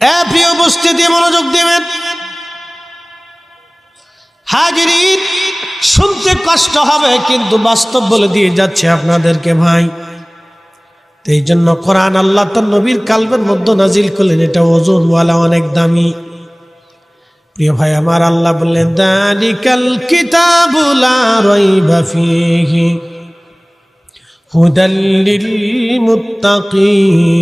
প্রিয় উপস্থিতি, মনোযোগ দেবেন। হাজিরিন, শুনতে কষ্ট হবে কিন্তু বাস্তব বলে দিয়ে যাচ্ছে আপনাদেরকে ভাই। এই জন্য কোরআন আল্লাহ তার নবীর কালবের মধ্যে নাজিল করলেন, এটা ওজনওয়ালা, অনেক দামি। প্রিয় ভাই আমার, আল্লাহ বললেন যালিকাল কিতাবু লা রাইবা ফীহি হুদাল লিল মুত্তাকিন।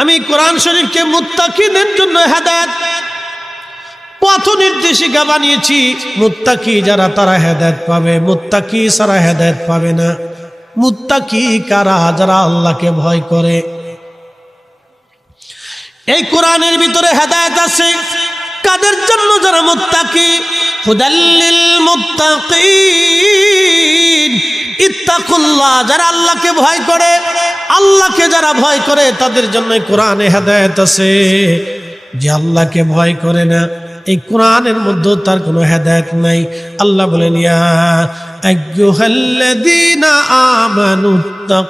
আমি কোরআন শরীফকে মুত্তাকিদের জন্য হেদায়েত, পথ নির্দেশিকা বানিয়েছি। মুত্তাকি যারা, তারা হেদায়েত পাবে, মুত্তাকি ছাড়া হেদায়েত পাবে না। মুত্তাকি কারা? যারা আল্লাহকে ভয় করে। এই কোরআনের ভিতরে হেদায়েত আছে কাদের জন্য? যারা মুত্তাকি। হুদাল লিল মুত্তাকিন, ইত্তাকুল্লাহ, যারা আল্লাহকে ভয় করে। আল্লাহকে যারা ভয় করে তাদের জন্য কোরআনে হেদায়েত আছে। যে আল্লাহকে ভয় করে না, এই কোরআনের মধ্যে তার কোনো হেদায়েত নাই। আল্লাহ বলেন ইয়া আইয়ুহাল্লাযীনা আমানুত্তাকুল্লাহা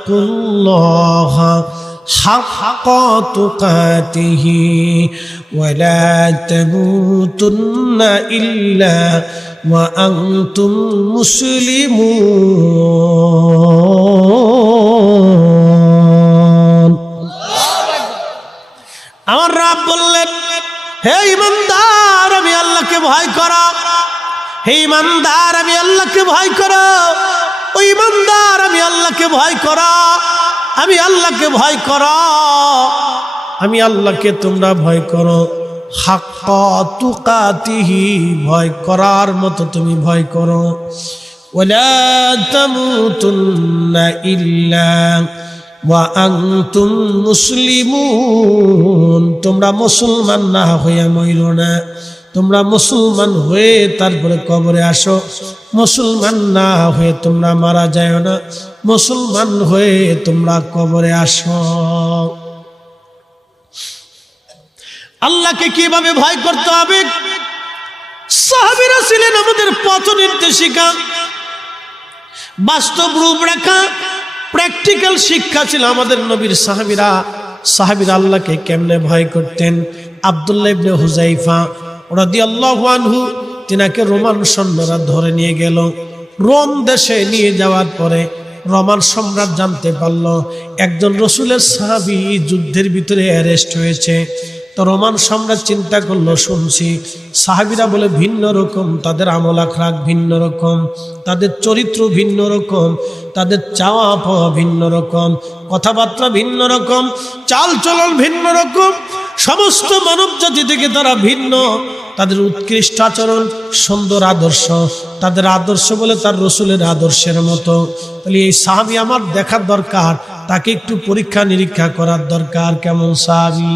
হাক্কা তুকাতিহি ওয়া লা তামুতুন্না ইল্লা ওয়া আনতুম মুসলিমুন। আমার রব বললেন, হে ঈমানদার, আমি আল্লাহকে ভয় করো। হে ঈমানদার, আমি আল্লাহকে ভয় করো। ও ঈমানদার, আমি আল্লাহকে ভয় করো। আমি আল্লাহকে ভয় করো। আমি আল্লাহকে তোমরা ভয় করো। হাক্কা তুকাতিহি, ভয় করার মতো তুমি ভয় করো। ওয়ালা তামুতুন্না ইল্লা ওয়া আনতুম মুসলিমুন। তোমরা মুসলমান না হয়ে মইরো না। তোমরা মুসলমান হয়ে তারপরে কবরে আসো। মুসলমান না হয়ে তোমরা মারা যায় না। মুসলমান হয়ে তোমরা কবরে আসো। আল্লাহকে কিভাবে ভয় করতে হবে? সাহাবীরা ছিলেন আমাদের পথ নির্দেশিকা, বাস্তব রূপরেখা, প্র্যাকটিক্যাল শিক্ষা ছিল আমাদের নবীর। সাহাবীরা আল্লাহকে কেমনে ভয় করতেন। আব্দুল্লাহ ইবনে হুযাইফা রাদিয়াল্লাহু আনহু, তিনাকে রোমান সৈন্যরা ধরে নিয়ে গেল। রোম দেশে নিয়ে যাওয়ার পরে রোমান সম্রাট জানতে পারল একজন রসুলের সাহাবী যুদ্ধের ভিতরে অ্যারেস্ট হয়েছে। তো রোমান সম্রাট চিন্তা করলো, শুনছি সাহাবীরা বলে ভিন্ন রকম, তাদের আমল আখলাক ভিন্ন রকম, তাদের চরিত্র ভিন্ন রকম, তাদের চাওয়া পাওয়া ভিন্ন রকম, কথাবার্তা ভিন্ন রকম, চাল চলন ভিন্ন রকম, সমস্ত মানব জাতি থেকে তারা ভিন্ন। তাদের উৎকৃষ্ট আচরণ, সুন্দর আদর্শ, তাদের আদর্শ বলে তার রসুলের আদর্শের মতো। তাহলে এই সাহাবী আমার দেখার দরকার, তাকে একটু পরীক্ষা নিরীক্ষা করার দরকার, কেমন সাহাবী।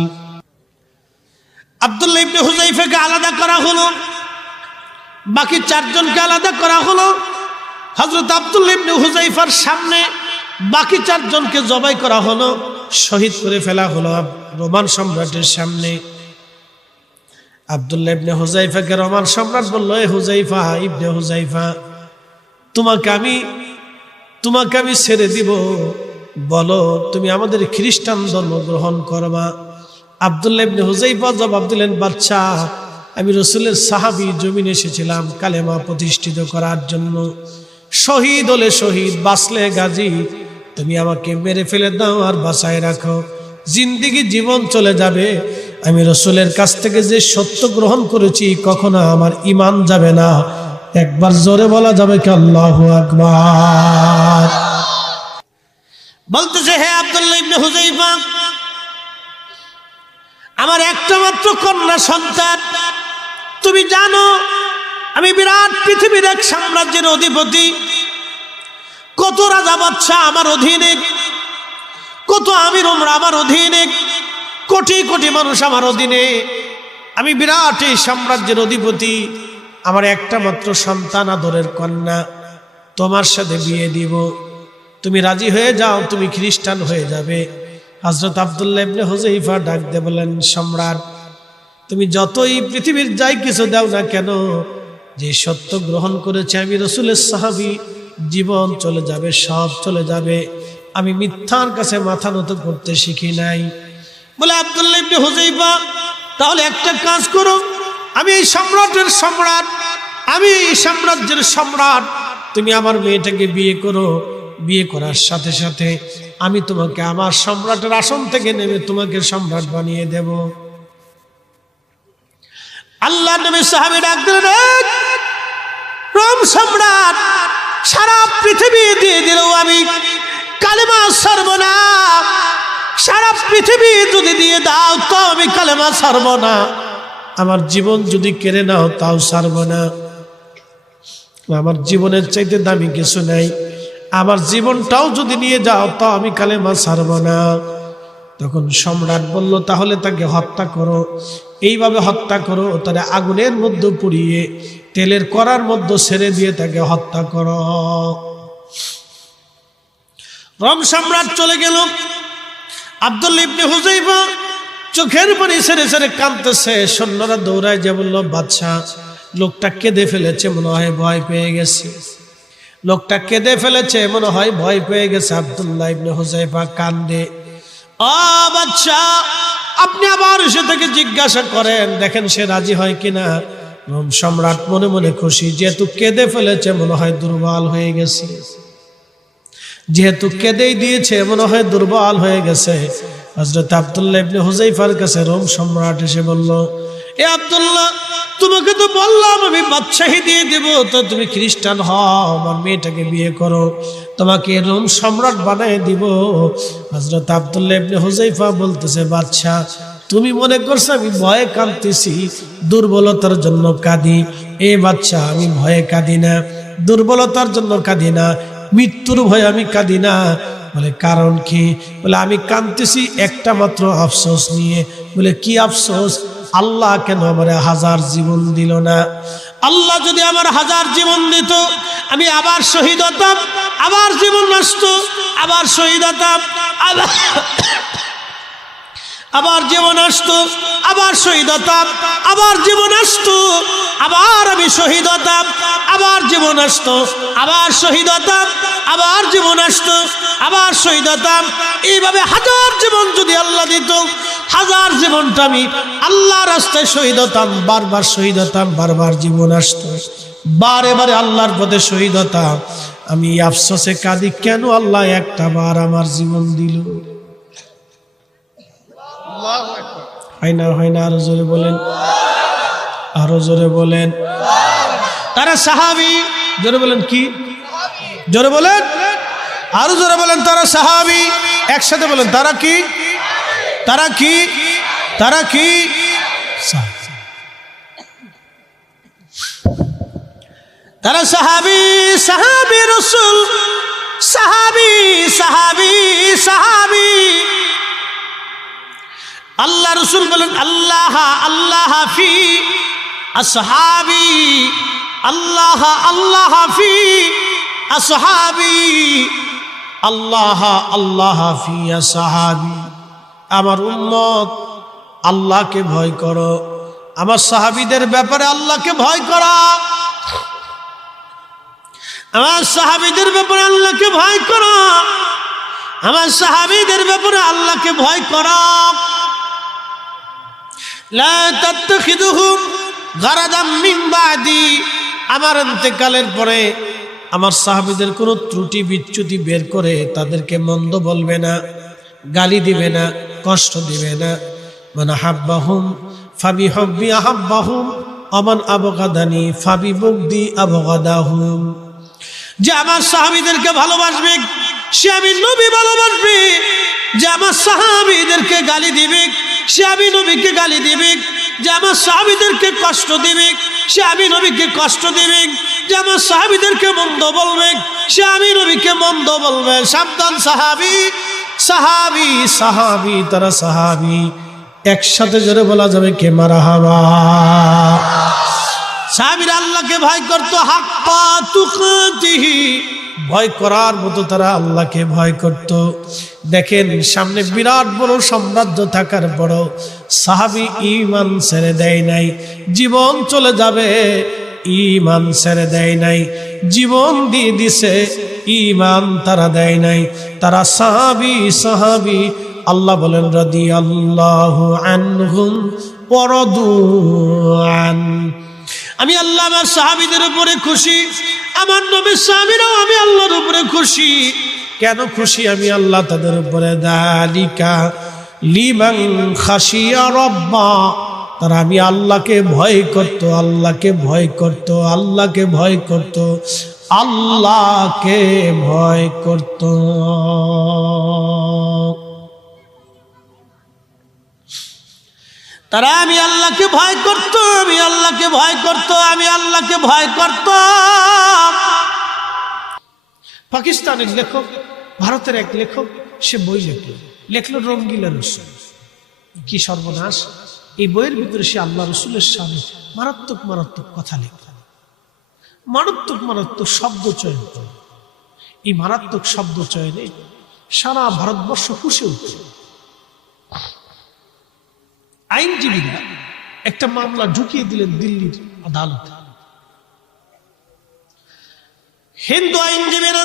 আব্দুল্লাহ ইবনে হুযাইফাকে আলাদা করা হলো, বাকি চারজনকে আলাদা করা হলো। হযরত আব্দুল্লাহ ইবনে হুযাইফার সামনে বাকি চারজনকে জবাই করা হলো, শহীদ করে ফেলা হলো রোমান সম্রাটের সামনে। আব্দুল্লাহ ইবনে হুযাইফাকে রোমান সম্রাট বলল, এ হুযাইফা ইবনে হুযাইফা, তোমাকে আমি ছেড়ে দিব, বলো তুমি আমাদের খ্রিস্টান ধর্ম গ্রহণ করবা। আব্দুল্লাহ ইবনে হুযাইফা জবাব দিলেন, বাদশাহ, আমি রসুলের সাহাবী, জমিনে এসেছিলাম কালেমা প্রতিষ্ঠিত করার জন্য। শহীদ হলে শহীদ, বাঁচলে গাজী। তুমি আমাকে মেরে ফেলে দাও আর বাঁচায় রাখো, জিন্দেগি জীবন চলে যাবে। আমি রসুলের কাছ থেকে যে সত্য গ্রহণ করেছি, কখনো আমার ঈমান যাবে না। একবার জোরে বলা যাবে কি আল্লাহু আকবার? বলতেছে, হে আব্দুল্লাহ ইবনে হুযাইফা, আমার একটা মাত্র কন্যা সন্তান। তুমি জানো আমি বিরাট পৃথিবীর এক সাম্রাজ্যের অধিপতি। কত রাজা বাদশাহ আমার অধীনে, কত আমির উমরা আমার অধীনে, কোটি কোটি মানুষ আমার অধীনে। আমি বিরাট এই সাম্রাজ্যের অধিপতি। আমার একটা মাত্র সন্তান, আদরের কন্যা, তোমার সাথে বিয়ে দিব। তুমি রাজি হয়ে যাও, তুমি খ্রিস্টান হয়ে যাবে। হযরত আব্দুল্লাহ ইবনে হুযাইফা ডাক দিয়ে বলেন, সম্রাট, তুমি যতই পৃথিবীর যাই কিছু দাও না কেন, যে সত্য গ্রহণ করেছে আমি রসুলের সাহাবী, জীবন চলে যাবে, সব চলে যাবে। আমি মিথ্যার কাছে মাথা নত করতে শিখি নাই। বলে আব্দুল্লাহ ইবনে হুযাইফা, তাহলে একটা কাজ করো, আমি এই সম্রাটের সম্রাট, আমি এই সাম্রাজ্যের সম্রাট, তুমি আমার মেয়েটাকে বিয়ে করো। বিয়ে করার সাথে সাথে আমি তোমাকে আমার সম্রাটের আসন থেকে নেমে তোমাকে সম্রাট বানিয়ে দেব। আল্লাহ নবী সাহাবী ডাক দিলেন, রোম সম্রাট সারা পৃথিবী দিয়ে দিলেও আমি কালেমা ছাড়ব না। সারা পৃথিবী যদি দিয়ে দাও তো আমি কালেমা ছাড়ব না। আমার জীবন যদি কেড়ে নাও তাও ছাড়ব না। আমার জীবনের চাইতে দামি কিছু নাই। আমার জীবনটাও যদি নিয়ে যাও তাও আমি কালেমা ছাড়ব না। তখন সম্রাট বলল, তাহলে তাকে হত্যা করো। এইভাবে হত্যা করো, তাহলে আগুনের মধ্যে পুড়িয়ে তেলের কড়ার মধ্যে ছেড়ে দিয়ে তাকে হত্যা করো। রোম সম্রাট চলে গেল। আব্দুল্লাহ ইবনে হুযাইফা চোখের পানি ছেড়ে ছেড়ে কাঁদতেছে। সৈন্যরা দৌড়ায় যে বলল, বাদশা লোকটা কেঁদে ফেলেছে, মনে হয় ভয় পেয়ে গেছে। লোকটা কেঁদে ফেলেছে, মনে হয় ভয় পেয়ে গেছে। আব্দুল্লাহ ইবনে হুযাইফা কান্দে। ও বাদশা, আপনি আবার এসে থেকে জিজ্ঞাসা করেন, দেখেন সে রাজি হয় কিনা। রোম সম্রাট মনে মনে খুশি, যেহেতু কেঁদে ফেলেছে মনে হয় দুর্বল হয়ে গেছে। যেহেতু কেঁদেই দিয়েছে মনে হয় দুর্বল হয়ে গেছে। হযরত আব্দুল্লাহ ইবনে হুযাইফার কাছে রোম সম্রাট এসে বলল, এ আব্দুল্লাহ, তোমাকে তো বললাম আমি বাদশাহী দিয়ে দেব, তো তুমি খ্রিস্টান হও, আমার মেয়েটাকে বিয়ে করো, তোমাকে রোম সম্রাট বানিয়ে দিব। হযরত আব্দুল্লাহ ইবনে হুযাইফা বলতেছে, বাদশা তুমি মনে করছো আমি ভয়ে কাঁদতেছি, দুর্বলতার জন্য কাঁদি? এ বাদশা, আমি ভয়ে কাঁদি না, দুর্বলতার জন্য কাঁদি না, মৃত্যুর ভয়ে আমি কাঁদি না। বলে কারণ কি? বলে আমি কাঁদতেছি একটা মাত্র আফসোস নিয়ে। বলে কি আফসোস? আল্লাহ কেন আমার 1000 জীবন দিল না? আল্লাহ যদি আমার 1000 জীবন দিত আমি আবার শহীদ হতাম, আবার জীবন নষ্ট, আবার শহীদ হতাম, আবার জীবন আসতো, আবার শহীদ হতাম, আবার জীবন আসতো, আবার আমি শহীদ হতাম, আবার জীবন আসতো, আবার শহীদ হতাম, আবার জীবন আসতো, আবার শহীদ হতাম। এইভাবে 1000 জীবন যদি আল্লাহ দিত, 1000 জীবনটা আমি আল্লাহ রাস্তায় শহীদ হতাম, বারবার শহীদ হতাম, বারবার জীবন আসতো, বারে বারে আল্লাহর পথে শহীদ হতাম। আমি আফসোসে কাঁদি, কেন আল্লাহ একটা বার আমার জীবন দিল? হয় না, আরো জোরে বলেন, আরো জোরে বলেন। তারা সাহাবী, জোরে বলেন কি? জোরে বলেন, আরো জোরে বলেন। তারা সাহাবী, একসাথে বলেন, তারা কি? তারা কি? তারা কি? তারা সাহাবী, সাহাবী রাসূল, সাহাবী, সাহাবী, সাহাবী। আল্লাহ রাসূল বলেন, আল্লাহ আল্লাহ ফি আসহাবি, আল্লাহ আল্লাহ ফি আসহাবি, আল্লাহ আল্লাহ ফি আসহাবি। আমার উম্মত আল্লাহকে ভয় করো, আমার সাহাবীদের ব্যাপারে আল্লাহকে ভয় করো, আমার সাহাবীদের ব্যাপারে আল্লাহকে ভয় করো, আমার সাহাবীদের ব্যাপারে আল্লাহকে ভয় করো। লা তাত্তাখিযুহুম গারাদাম মিন বাদি, আমার ইন্তেকালের পরে আমার সাহাবীদের কোনো ত্রুটি বিচ্যুতি বের করে তাদেরকে মন্দ বলবে না, গালি দিবে না, কষ্ট দিবে না। মান আহাব্বাহুম ফাবিহুব্বি আহাব্বাহুম ওমান আবগাদানি ফাবিবুগদি আবগাদাহুম। যে আমার সাহাবীদেরকে ভালোবাসবে সে আমি নবী ভালোবাসবে, যে আমার সাহাবীদেরকে গালি দিবে সে আমি নবীকে গালি দিবে, যে আমার সাহাবীদেরকে কষ্ট দিবে সে আমি নবীকে কষ্ট দিবে, যে আমার সাহাবীদেরকে মন্দ বলবে সে আমি নবীকে মন্দ বলবে। সাবধান সাহাবী, সাহাবী, সাহাবী, তারা সাহাবী। একসাথে জোরে বলা যাবে কে মারহাবা। সাহাবীরা আল্লাহকে ভয় করত, হাক্কা তুকাতিহি, ভয় করার মতো তারা আল্লাহকে ভয় করত। দেখেন সামনে বিরাট বড় সাম্রাজ্য থাকার বড় সাহাবী ঈমান ছেড়ে দেয় নাই, জীবন চলে যাবে ঈমান ছেড়ে দেয় নাই, জীবন দিয়ে দিছে, ঈমান তারা দেয় নাই, তারা সাহাবী। আল্লাহ বলেন রাদিয়াল্লাহু আনহুম ওয়া রাদু আন। আমি আল্লাহ আমার সাহাবীদের উপরে খুশি, আমার নবীর সাহাবীরাও আমি আল্লাহর উপরে খুশি। কেন খুশি আমি আল্লাহ তাদের উপরে? যালিকা লিমান খাশিয়া রাব্বা, তারা আমি আল্লাহকে ভয় করত, আল্লাহকে ভয় করত, আল্লাহকে ভয় করত, আল্লাহকে ভয় করত। তারা আমি আল্লাহকে ভয় করত, আমি আল্লাহকে ভয় করত, আমি আল্লাহকে ভয় করত। পাকিস্তানের লেখক, ভারতের এক লেখক, সে বই লেখলো রঙ্গিলা রসুল। কি সর্বনাশ! এই বইয়ের ভিতরে সে আল্লাহ রসুলের সামনে মারাত্মক মারাত্মক কথা লেখল, মারাত্মক শব্দ চয়ন করে। এই মারাত্মক শব্দ চয়নে সারা ভারতবর্ষ ফুঁসে উঠল। আইনজীবীরা একটা মামলা ঢুকিয়ে দিলেন দিল্লির আদালতে। হিন্দু আইনজীবীরা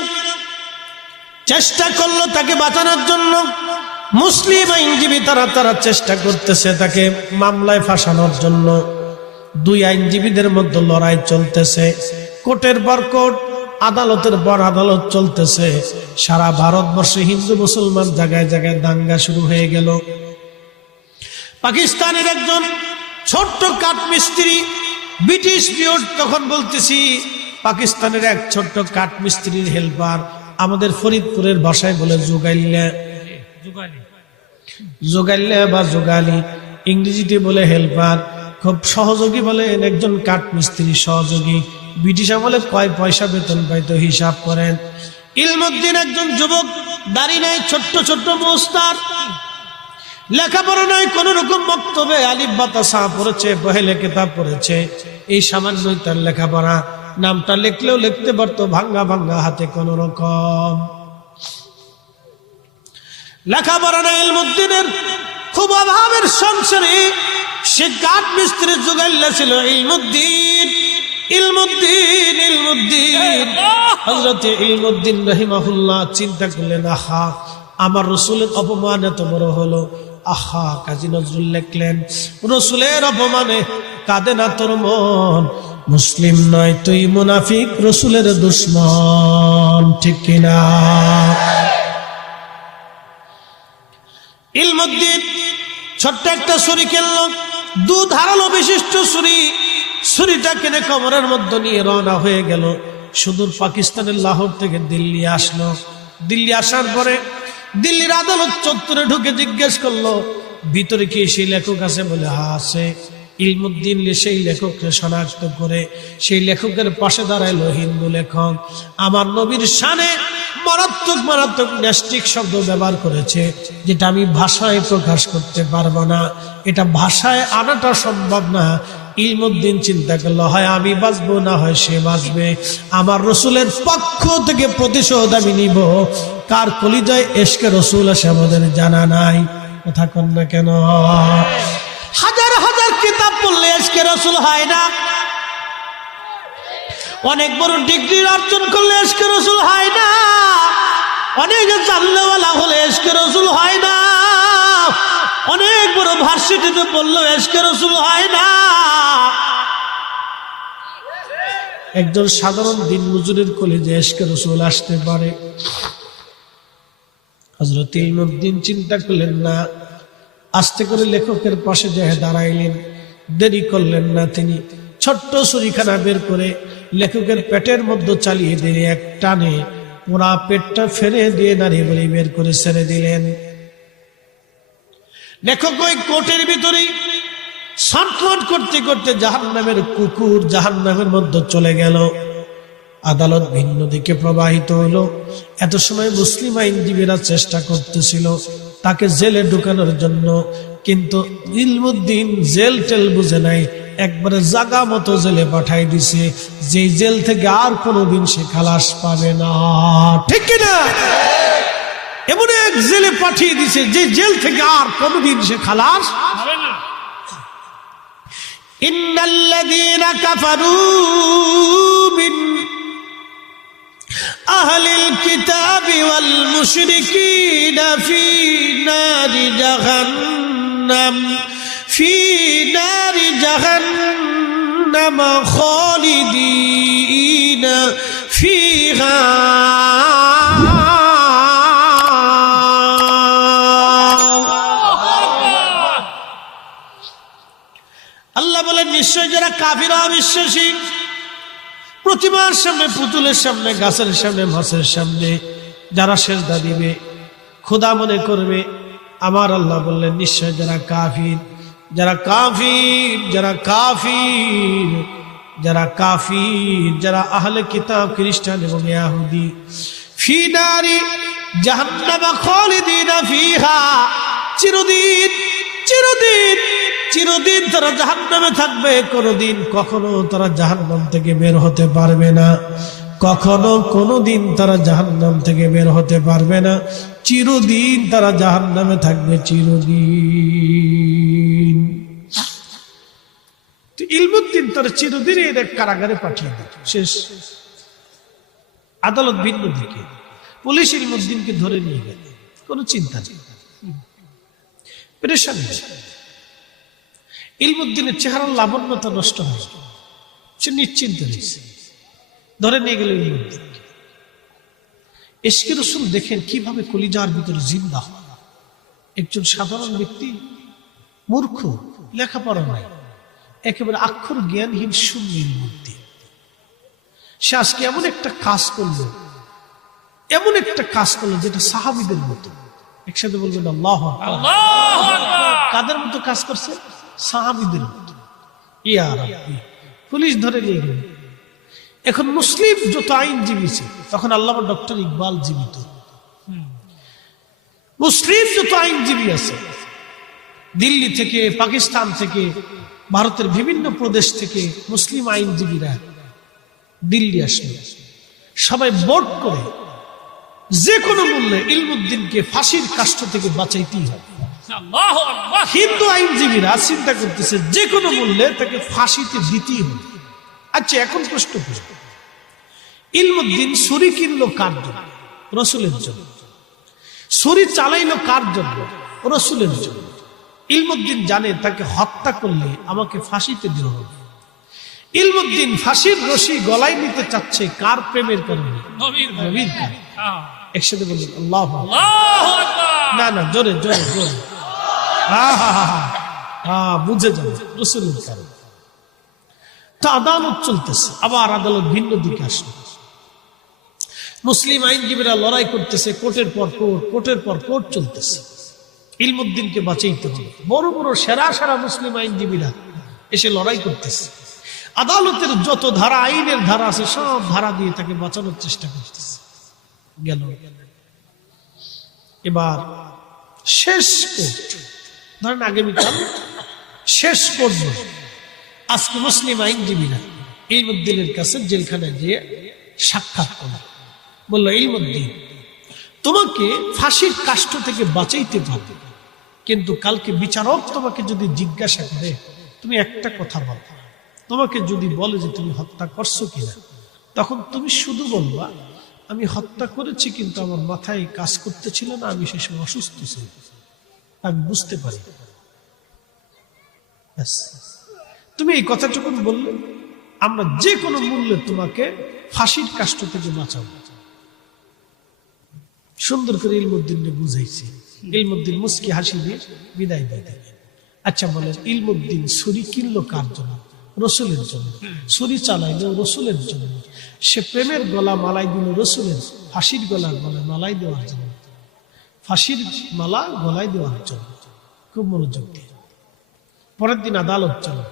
চেষ্টা করলো তাকে বাঁচানোর জন্য, মুসলিম আইনজীবী তারা চেষ্টা করতেছে তাকে মামলায় ফাঁসানোর জন্য। দুই আইনজীবীদের মধ্যে লড়াই চলতেছে, কোর্টের পর কোর্ট, আদালতের পর আদালত চলতেছে। সারা ভারতবর্ষে হিন্দু মুসলমান জায়গায় জায়গায় দাঙ্গা শুরু হয়ে গেল। পাকিস্তানের একজন ছোট্ট কাঠমিস্ত্রি, ব্রিটিশ পিরিয়ড তখন বলতেছি, পাকিস্তানের এক ছোট্ট কাঠমিস্ত্রির হেল্পার, আমাদের ফরিদপুরের ভাষায় বলে জোগাইলে বা জোগালি, ইংরেজিতে বলে হেল্পার, খুব সহযোগী বলে একজন কাঠমিস্ত্রি সহযোগী। ব্রিটিশ আমলে কয় পয়সা বেতন পাইতো হিসাব করেন। ইলমুদ্দিন একজন যুবক, দাড়ি নাই, ছোট্ট ছোট্ট মোস্তার, লেখাপড়া নাই কোন রকম, মক্তবে আলিফ বাতাসা পড়েছে, পহেলে কিতাব পড়েছে, এই সামান্যই তার লেখাপড়া। নামটা লিখলেও লিখতে পারতো ভাঙ্গা ভাঙ্গা হাতে, কোন রকম লেখাপড়া নাই। ইলমুদ্দিনের খুব অভাবের সংসারে সে কাঠ মিস্ত্রির জোগাইলা ছিল। ইলমুদ্দিন হযরত ইলমুদ্দিন রাহিমাহুল্লাহ চিন্তা করলেন, আহা আমার রসুলের অপমান এত বড় হলো। আহা, কাজী নজরুল লিখলেন, রসুলের অপমানে কাঁদে না তোর মন, মুসলিম নয় তুই মুনাফিক, রসুলের দুশমন। ঠিক কিনা? ইলমুদ্দিন ছোট্ট একটা ছুরি কিনল, দুধ হারালো বিশিষ্ট ছুরিটা কিনে কোমরের মধ্যে নিয়ে রওনা হয়ে গেল। সুদূর পাকিস্তানের লাহোর থেকে দিল্লি আসলো। দিল্লি আসার পরে দিল্লির আদালত চত্বরে ঢুকে জিজ্ঞেস করলো, ভিতরে কি সেই লেখক আছে? বলে হ্যাঁ আছে। ইলমুদ্দিন সেই লেখককে শনাক্ত করে সেই লেখকের পাশে দাঁড়াইলো হিন্দু লেখক। আমার নবীর শানে মারাত্মক ন্যাস্টিক শব্দ ব্যবহার করেছে, যেটা আমি ভাষায় প্রকাশ করতে পারবো না, এটা ভাষায় আনাটা সম্ভব না। ইলমুদ্দিন চিন্তা করলো, হয় আমি বাঁচবো, না হয় সে বাঁচবে। আমার রসুলের পক্ষ থেকে প্রতিশোধ আমি নিব। কার কলিজায় এশকে রসুল আছে আমাদের জানা নাই, কথা কন না কেন? হাজার হাজার কিতাব পড়লে এশকে রসুল হয় না, অনেক বড় ডিগ্রি অর্জন করলে এশকে রসুল হয় না, অনেক জানলেওয়ালা হলে এশকে রসুল হয় না, অনেক বড় ভার্সিটিতে পড়লেও এশকে রসুল হয় না। একজন সাধারণ দিনমজুরের কলিজায় এশকে রসুল আসতে পারে। হযরত ইলমুদ্দিন চিন্তা করলেন না, আস্তে করে লেখকের পাশে যেয়ে দাঁড়াইলেন। দেরি করলেন না, তিনি ছোট্ট ছুরিখানা বের করে লেখকের পেটের মধ্যে চালিয়ে দিয়ে এক টানে পুরা পেটটা ফেলে দিয়ে নাড়িয়ে বলে বের করে ছেড়ে দিলেন। লেখক ওই কোর্টের ভিতরেই ছটফট করতে করতে জাহান্নামের কুকুর জাহান্নামের মধ্যে চলে গেল। আদালত ভিন্ন দিকে প্রবাহিত হলো। এত সময় মুসলিম আইনজীবীরা চেষ্টা করতেছিল তাকে জেলে ঢুকানোর জন্য, কিন্তু ইলমুদ্দিন জেল টেল বুঝে নাই, একবারে জাগা মতো জেলে পাঠাই দিছে, যে জেল থেকে আর কোনোদিন সে খালাস পাবে না। ঠিক কিনা? এমন এক জেলে পাঠিয়ে দিছে যে জেল থেকে আর কোনোদিন সে খালাস পাবে না। ইন্নাল্লাযীনা কাফারু আহলিল কিতাবি ওয়াল মুশরিকিনা ফি নারি জাহান্নাম খালিদিনা ফিহা আল্লাহ বলেন নিশ্চয় যারা কাফির অবিশ্বাসী প্রতিমার সামনে পুতুলের সামনে গাছের সামনে মাছের সামনে যারা সেজদা দিবে খোদা মনে করবে আমার আল্লাহ বললেন নিশ্চয় যারা কাফির যারা কাফির যারা কাফির যারা কাফির যারা আহলে কিতাব খ্রিস্টান এবং ইহুদি ফি নারি জাহান্নাম খালিদিনা ফিহা চিরদিন চিরদিন চিরদিন তারা জাহান্নামে থাকবে কোনদিন কখনো তারা জাহান্নাম থেকে বের হতে পারবে না কখনো কোনদিন তারা জাহান্নাম থেকে বের হতে পারবে না চিরদিন তারা জাহান্নামে থাকবে চিরদিন ইলমুদ্দিন তারা চিরদিন এর কারাগারে পাঠিয়ে দিল শেষ আদালত ভিন্ন দিকে পুলিশ ইলমুদ্দিনকে ধরে নিয়ে গেল কোনো চিন্তা নেই পেরেশান ইলমুদ্দিনের চেহারার লাবণ্যতা নষ্ট হয় সে নিশ্চিন্ত হয়েছে ধরে নিয়ে গেল ইলমুদ্দিনকে ইশকে রাসূল দেখেন কিভাবে কলিজার ভিতরে জিন্দা হয় একজন সাধারণ ব্যক্তি মূর্খ লেখাপড়া নাই একেবারে অক্ষর জ্ঞানহীন শূন্য ইলমুদ্দিন সে আজকে এমন একটা কাজ করলো যেটা সাহাবীদের মতো একসাথে বলবেন আল্লাহু আকবার কাদের মতো কাজ করছে সাহাবীদের মতো ইয়া রাব্বি পুলিশ ধরে নিয়ে গেল এখন মুসলিম যত আইনজীবী ছিল তখন আল্লামা ডক্টর ইকবাল জীবিত মুসলিম যত আইনজীবী আছে দিল্লি থেকে পাকিস্তান থেকে ভারতের বিভিন্ন প্রদেশ থেকে মুসলিম আইনজীবীরা দিল্লি আসলো সবাই ভোট করে যে কোনো মূল্যে ইলমুদ্দিনকে ফাঁসির কাষ্ঠ থেকে বাঁচাইতেই হবে হিন্দু আইনজীবীরা চিন্তা করতেছে যে কোনো মূল্যে তাকে ফাঁসিতে দিতেই হবে আচ্ছা এখন প্রশ্ন করব ইলমুদ্দিন ছুরি কিনলো কার জন্য রাসূলের জন্য ছুরি চালাইলো কার জন্য রাসূলের জন্য ইলমুদ্দিন জানে তাকে হত্যা করলে আমাকে ফাঁসিতে দেওয়া হবে ইলমুদ্দিন ফাঁসির রশি গলায় নিতে চাচ্ছে কার প্রেমের কারণে নবীর কারণে একসাথে বলুন আল্লাহু আকবার না না জোরে জোরে জোরে বুঝে যাবে রাসূলের কারণে তো আদালত চলতেছে আবার আদালত ভিন্ন দিকে আসলো মুসলিম আইনজীবীরা লড়াই করতেছে কোর্টের পর কোর্ট চলতেছে ইলমুদ্দিনকে বাঁচাইতে হবে বড় বড় সেরা মুসলিম আইনজীবীরা এসে লড়াই করতেছে আদালতের যত ধারা আইনের ধারা আছে সব ধারা দিয়ে তাকে বাঁচানোর চেষ্টা করতেছে গেল এবার শেষ কোর্ট ধরেন আগামীকাল শেষ কোর্ট আজকে মুসলিম আইনজীবীরা ইলমুদ্দিনের কাছে জেলখানায় গিয়ে সাক্ষাৎ করল বলল ইলমুদ্দিন তোমাকে ফাঁসির কাষ্ঠ থেকে বাঁচাইতে পারবে কিন্তু কালকে বিচারক তোমাকে যদি জিজ্ঞাসা করে তুমি একটা কথা বলো তোমাকে যদি বলে যে তুমি হত্যা করছো কিনা তখন তুমি শুধু বলবা আমি হত্যা করেছি কিন্তু আমার মাথায় কাজ করতেছিল না আমি সে সময় অসুস্থ ছিল আমি বুঝতে পারি তুমি এই কথাটুকু বললে আমরা যে কোনো মূল্যে তোমাকে ফাঁসির কাষ্ঠ থেকে বাঁচাবো সুন্দর করে ইলমুদ্দিনকে বুঝাইছি ইলমুদ্দিন মুস্কি হাসি দিয়ে বিদায় দিয়ে দিলেন আচ্ছা বলেন ইলমুদ্দিন ছুরি কিনলো কার জন্য রাসূলের জন্য ছুরি চালাইলো রাসূলের জন্য সে প্রেমের গলা মালাই দিল রাসূলের ফাঁসির গলা গলায় মালাই দেওয়ার জন্য ফাঁসির মালা গলায় দেওয়ার জন্য খুব মনোযোগ দিয়ে পরের দিন আদালত চলে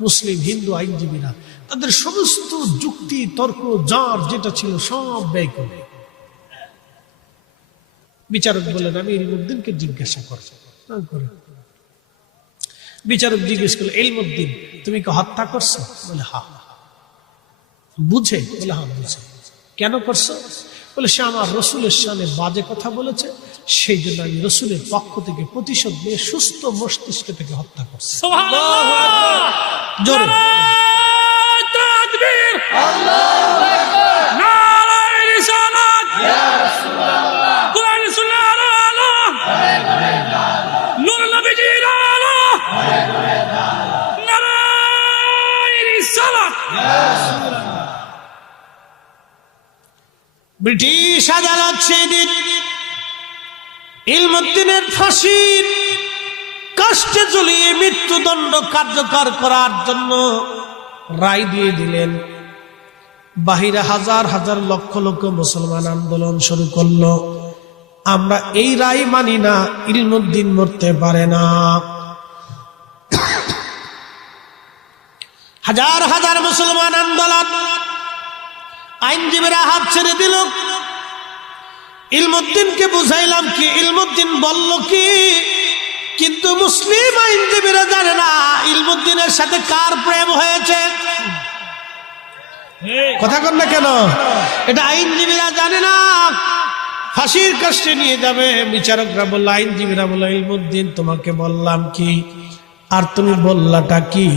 মুসলিম হিন্দু আইনজীবীরা তাদের সমস্ত যুক্তি তর্ক যার যেটা ছিল সব ব্যয় করে বিচারক বলেন আমি ইলমুদ্দিনকে জিজ্ঞাসা করছি বিচারক জিজ্ঞেস করলো ইলমুদ্দিন তুমি কি হত্যা করছো বলে হ্যাঁ বুঝে বলে হ্যাঁ বুঝে কেন করছো বলে সে আমার রাসূলের শানে বাজে কথা বলেছে সেই জন্য আমি রাসূলের পক্ষ থেকে প্রতিশোধ নিয়ে সুস্থ মস্তিষ্ক থেকে হত্যা করছি জোরে তাকবীর আল্লাহু আকবার নারায়ে রিসালাত ব্রিটিশ আদালত সেই দিন ইলমুদ্দিনের ফাঁসির কাষ্টে ঝুলিয়ে মৃত্যুদণ্ড কার্যকর করার জন্য রায় দিয়ে দিলেন। বাহিরে হাজার হাজার লক্ষ লক্ষ মুসলমান আন্দোলন শুরু করলো, আমরা এই রায় মানি না, ইলমুদ্দিন মরতে পারে না। হাজার হাজার মুসলমান আন্দোলন, আইনজীবীরা হাত ছেড়ে দিল। ইলমুদ্দিনকে বুঝাইলাম কি, ইলমুদ্দিন বলল কি, কিন্তু মুসলিম আইনজীবীরা জানে না ইলমুদ্দিনের সাথে কার প্রেম হয়েছে। কথা কন না কেন? এটা আইনজীবীরা জানে না। ফাঁসির কাষ্টে নিয়ে যাবে, বিচারকরা বলল, আইনজীবীরা বলল, ইলমুদ্দিন তোমাকে বললাম কি, আর তুমি বললাটা কি?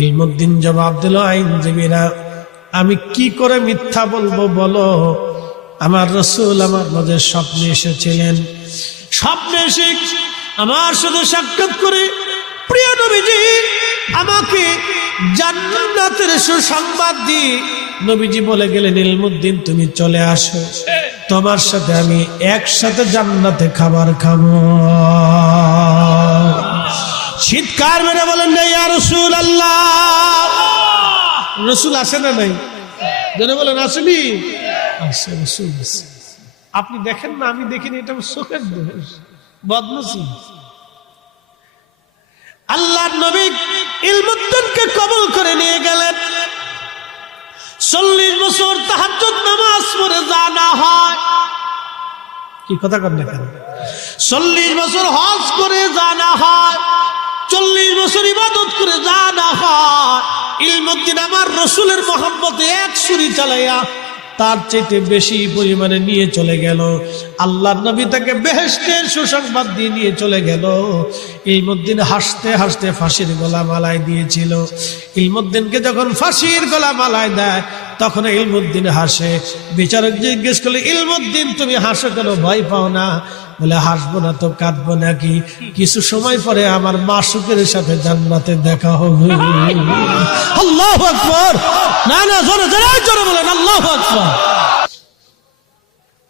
ইলমুদ্দিন জবাব দিল, আইনজীবীরা আমি কি করে মিথ্যা বলবো বলো? আমার রাসূল আমার মাঝে স্বপ্নে এসেছিলেন, স্বপ্নে এসে আমার সাথে সাক্ষাৎ করে প্রিয় নবীজি আমাকে জান্নাতের সুসংবাদ দিয়ে নবীজি বলে গেলেন, ইলমুদ্দিন তুমি চলে আসো, তোমার সাথে আমি একসাথে জান্নাতে খাবার খাবো। চিৎকার মেরে বলেন না ইয়া রাসূলুল্লাহ। রাসূল আসে না নাই? জনে বলেন আসেনি? আসে রাসূল। আপনি দেখেন না, আমি দেখিনি, এটা চোখের দোষ, বদনসিব। আল্লাহর নবী ইলমুদ্দিনকে কবুল করে নিয়ে গেলেন। 40 বছর তাহাজ্জুদ নামাজ পড়ে জানা হয়, কি কথা কন না কেন? 40 বছর হজ করে জানা হয়, 40 বছর ইবাদত করে জানা হয়। ইলমুদ্দিন আমার রাসূলের মহব্বতে এক ছুরি চালাইয়া তার চাইতে বেশি পরিমাণে নিয়ে চলে গেল। আল্লাহর নবী তাকে বেহেশতের সুসংবাদ দিয়ে নিয়ে চলে গেল। ইলমুদ্দিন হাসতে হাসতে ফাঁসির গলা মালায় দিয়েছিল। ইলমুদ্দিনকে যখন ফাঁসির গলা মালায় দেয় তখন ইলমুদ্দিন হাসে। বিচারক জিজ্ঞেস করলে, ইলমুদ্দিন তুমি হাসো কেন, ভয় পাও না? বলে, হাসবো না তো কাঁদবো নাকি? কিছু সময় পরে আমার মাসুকের সাথে জান্নাতে দেখা হবে। আল্লাহু আকবার। না না, জোরে জোরে জোরে বলেন আল্লাহু আকবার।